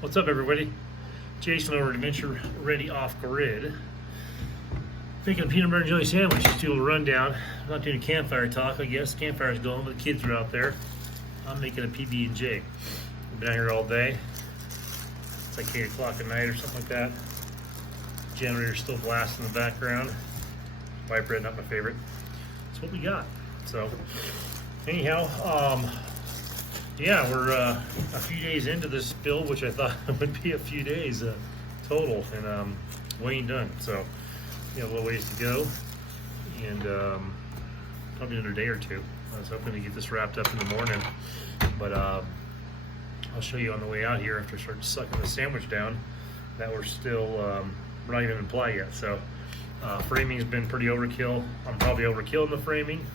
What's up, everybody? Jason over at Adventure Ready Off Grid. Making a peanut butter and jelly sandwich. Just do a little rundown. I'm not doing a campfire talk, I guess. Campfire's going, but the kids are out there. I'm making a PB&J. I've been out here all day. It's like 8 o'clock at night or something like that. Generator's still blasting in the background. White bread, not my favorite. That's what we got. So, anyhow, yeah, we're a few days into this build, which I thought would be a few days total, and we ain't done. So, a little ways to go, and probably another day or two. I was hoping to get this wrapped up in the morning, but I'll show you on the way out here after I start sucking the sandwich down that we're still, we're not even in ply yet. So, framing's been pretty overkill. I'm probably overkilling the framing,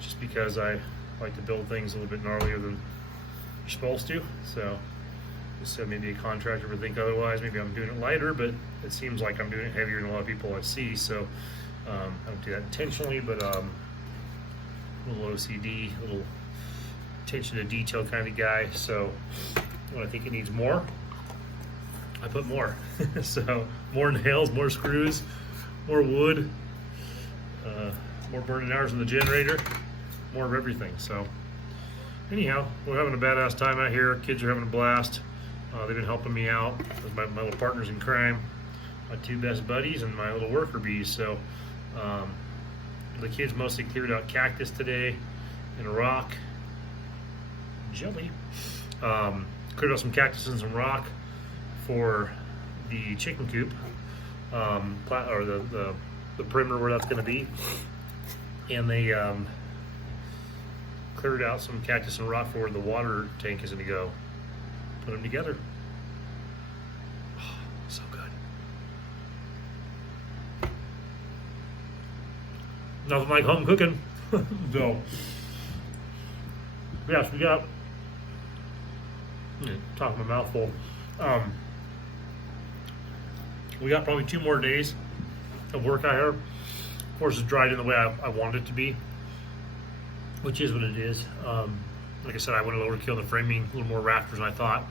just because I like to build things a little bit gnarlier than you're supposed to. So just said maybe a contractor would think otherwise. Maybe I'm doing it lighter, but it seems like I'm doing it heavier than a lot of people I see. So I don't do that intentionally, but a little OCD, a little attention to detail kind of guy. So when I think it needs more, I put more. So more nails, more screws, more wood, more burning hours in the generator, more of everything. So anyhow, we're having a badass time out here. Kids are having a blast. They've been helping me out with my little partners in crime, my two best buddies and my little worker bees. So the kids mostly cleared out cactus today and a rock. Jelly. Cleared out some cactus and some rock for the chicken coop, or the perimeter where that's going to be. And they cleared out some cactus and rock for where the water tank is going to go. Put them together. Oh, so good. Nothing like home cooking. So, yes, we got, talking my mouth full. We got probably 2 more days of work out here. Of course, it's dried in the way I wanted it to be, which is what it is. Like I said, I went a little overkill in the framing, a little more rafters than I thought.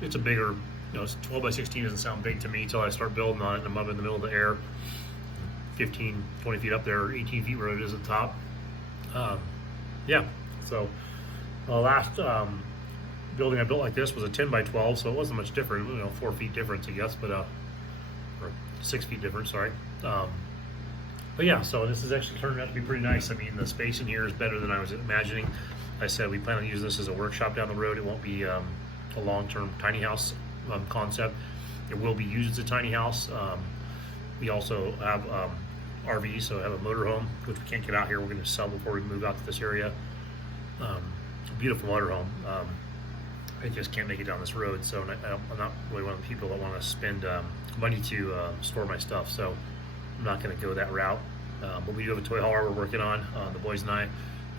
It's a bigger, it's 12 by 16 doesn't sound big to me until I start building on it, and I'm up in the middle of the air, 15, 20 feet up there, 18 feet where it is at the top. Yeah, so last building I built like this was a 10 by 12, so it wasn't much different, 4 feet difference, I guess, but or 6 feet difference, sorry. But yeah, so this is actually turning out to be pretty nice. I mean, the space in here is better than I was imagining. I said we plan on using this as a workshop down the road. It won't be a long-term tiny house concept. It will be used as a tiny house. We also have RVs, so I have a motorhome, which we can't get out here. We're going to sell before we move out to this area. Beautiful motorhome. I just can't make it down this road, so I'm not really one of the people that want to spend money to store my stuff. So I'm not going to go that route, but we do have a toy hauler we're working on, the boys and I.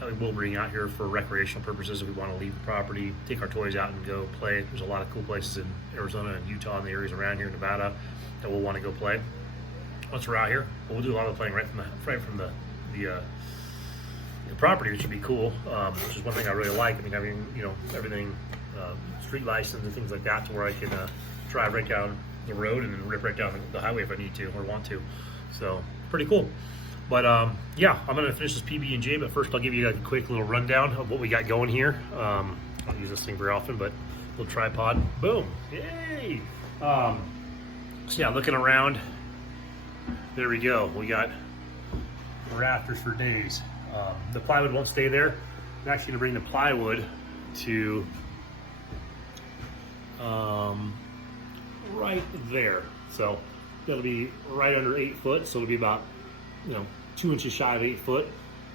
We will bring out here for recreational purposes if we want to leave the property, take our toys out and go play. There's a lot of cool places in Arizona and Utah and the areas around here, Nevada, that we'll want to go play once we're out here. But we'll do a lot of the playing right from the property, which would be cool. Which is one thing I really like. I mean, having everything, street license and things like that, to where I can drive right down the road and then rip right down the highway if I need to or want to. So pretty cool. But yeah, I'm gonna finish this PB&J, but first I'll give you a quick little rundown of what we got going here. I don't use this thing very often, but a little tripod, boom, yay! So yeah, looking around, there we go. We got rafters for days. The plywood won't stay there. I'm actually gonna bring the plywood to right there. So that'll be right under 8 foot, so it'll be about 2 inches shy of 8 foot.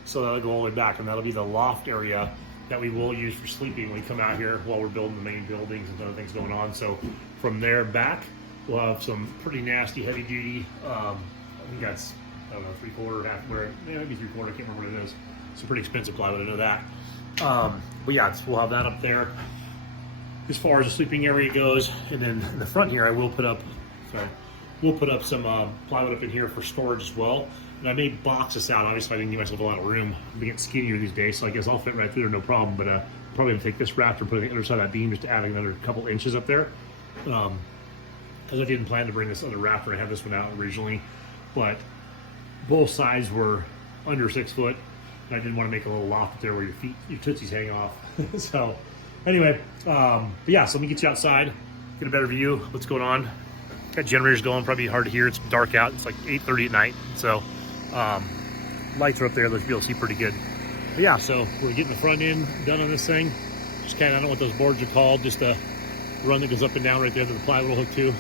So that'll go all the way back, and that'll be the loft area that we will use for sleeping when we come out here while we're building the main buildings and other things going on. So from there back, we'll have some pretty nasty heavy duty, I think that's, I don't know, 3/4, half, maybe 3/4, I can't remember what it is. It's a pretty expensive plywood, I know that. But yeah, we'll have that up there as far as the sleeping area goes. And then in the front here, I will put up, we'll put up some plywood up in here for storage as well. And I may box this out. Obviously, I didn't give myself a lot of room. I'm getting skinnier these days, so I guess I'll fit right through there, no problem. But probably gonna take this rafter and put it on the other side of that beam, just to add another couple inches up there. Because I didn't plan to bring this other rafter. I had this one out originally, but both sides were under 6 foot. And I didn't want to make a little loft up there where your tootsies hang off. So anyway, but yeah, so let me get you outside, get a better view of what's going on. Got generators going, probably hard to hear. It's dark out. It's like 8:30 at night. So lights are up there. Let's be able to see pretty good. But yeah, so we're getting the front end done on this thing. Just kind of, I don't know what those boards are called. Just a run that goes up and down right there to the plywood will hook too.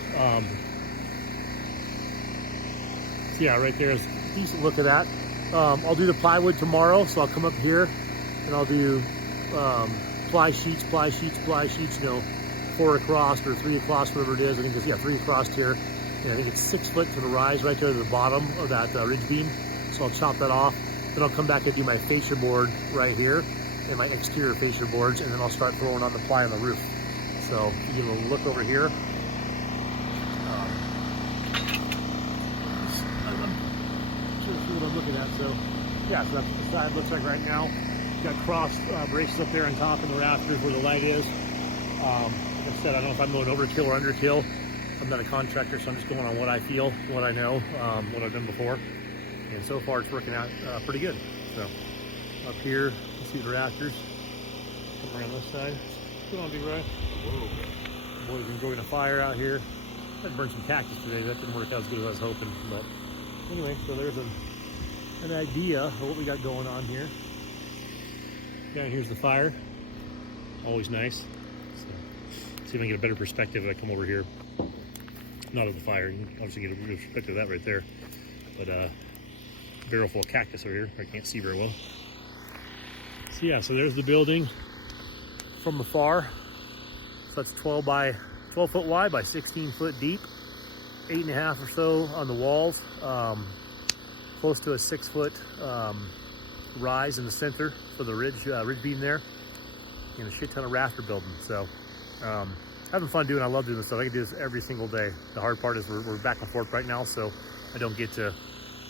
So yeah, right there is a decent look of that. I'll do the plywood tomorrow, so I'll come up here and I'll do ply sheets, you know, 4 across or 3 across, whatever it is. I think it's, yeah, 3 across here. And I think it's 6 foot to the rise right there to the bottom of that ridge beam. So I'll chop that off. Then I'll come back and do my fascia board right here and my exterior fascia boards, and then I'll start throwing on the ply on the roof. So you can look over here. What I'm looking at. So yeah, so that's what the side looks like right now. Got cross braces up there on top in the rafters where the light is. Like I said, I don't know if I'm going overkill or underkill. I'm not a contractor, so I'm just going on what I feel, what I know, what I've done before. And so far it's working out pretty good. So up here, you see the rafters. Come around this side. What's going on, big right? Whoa. Boys enjoying a fire out here. I had to burn some cactus today. That didn't work out as good as I was hoping. But anyway, so there's an idea of what we got going on here. Down here's the fire. Always nice. So, see if I can get a better perspective if I come over here. Not of the fire. You can obviously get a good perspective of that right there. But barrel full of cactus over here. I can't see very well. So yeah, so there's the building from afar. So that's 12 foot wide by 16 foot deep. 8.5 or so on the walls. Close to a 6 foot rise in the center for the ridge beam there, and a shit ton of rafter building. So having fun doing. I love doing this stuff. I can do this every single day. The hard part is we're back and forth right now, so I don't get to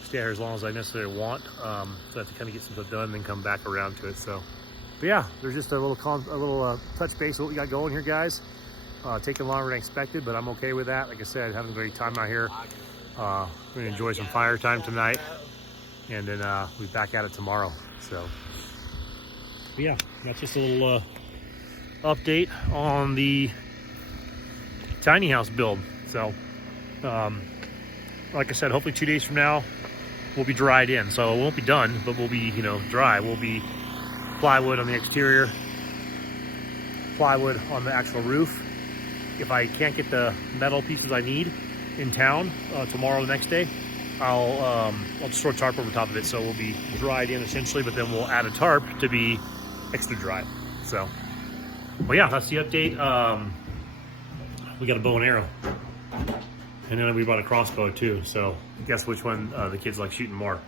stay here as long as I necessarily want. So I have to kind of get some stuff done and then come back around to it. So, but yeah, there's just a little touch base of what we got going here, guys. Taking longer than I expected, but I'm okay with that. Like I said, having a great time out here. We're gonna enjoy some fire time tonight, and then we'll be back at it tomorrow. So yeah, that's just a little update on the tiny house build. So like I said, hopefully 2 days from now we'll be dried in, so it won't be done, but we'll be, you know, dry. We'll be plywood on the exterior, plywood on the actual roof. If I can't get the metal pieces I need in town tomorrow, the next day, I'll just throw a tarp over top of it, so we'll be dried in essentially, but then we'll add a tarp to be extra dry. So, well, yeah, that's the update. We got a bow and arrow, and then we bought a crossbow too. So guess which one the kids like shooting more,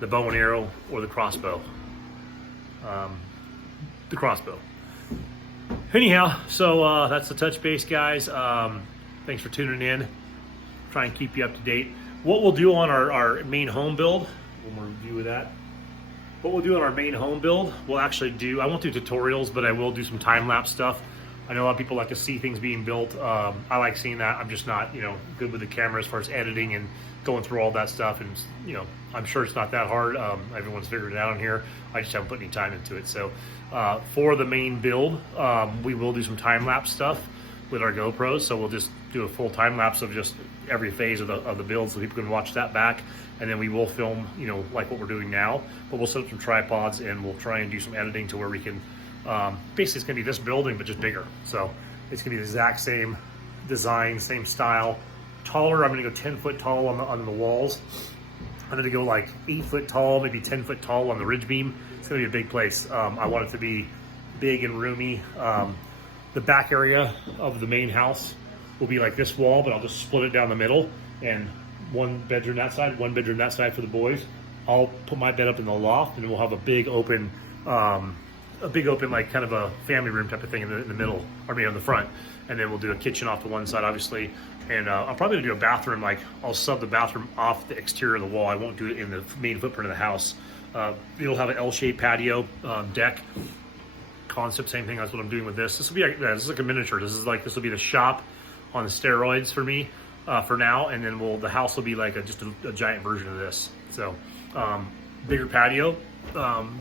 the bow and arrow or the crossbow? The crossbow. Anyhow, so that's the touch base, guys. Thanks for tuning in. Try and keep you up to date. What we'll do on our main home build, one more review of that. What we'll do on our main home build, we'll actually do, I won't do tutorials, but I will do some time-lapse stuff. I know a lot of people like to see things being built. I like seeing that. I'm just not, you know, good with the camera as far as editing and going through all that stuff. And, you know, I'm sure it's not that hard. Everyone's figured it out on here. I just haven't put any time into it. So for the main build, we will do some time-lapse stuff with our GoPros. So we'll just do a full time-lapse of just every phase of the build, so people can watch that back. And then we will film, you know, like what we're doing now, but we'll set up some tripods and we'll try and do some editing to where we can, basically it's gonna be this building, but just bigger. So it's gonna be the exact same design, same style, taller. I'm gonna go 10 foot tall on the walls. I'm gonna go like 8 foot tall, maybe 10 foot tall on the ridge beam. It's gonna be a big place. I want it to be big and roomy. The back area of the main house will be like this wall, but I'll just split it down the middle, and one bedroom that side, one bedroom that side for the boys. I'll put my bed up in the loft, and we'll have a big open a big open, like kind of a family room type of thing in the middle, or maybe on the front. And then we'll do a kitchen off to one side, obviously. And I'm probably gonna do a bathroom, like I'll sub the bathroom off the exterior of the wall. I won't do it in the main footprint of the house. It'll have an L-shaped patio, deck concept, same thing as what I'm doing with this. This will be like, this is like a miniature. This will be the shop on the steroids for me for now. And then the house will be like just a giant version of this. So bigger patio,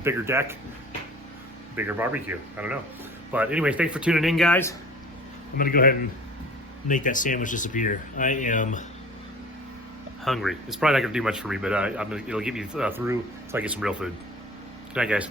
bigger deck, bigger barbecue. I don't know. But anyways, thanks for tuning in, guys. I'm gonna go ahead and make that sandwich disappear. I am hungry. It's probably not gonna do much for me, but it'll get me through until I get some real food. Good night, guys.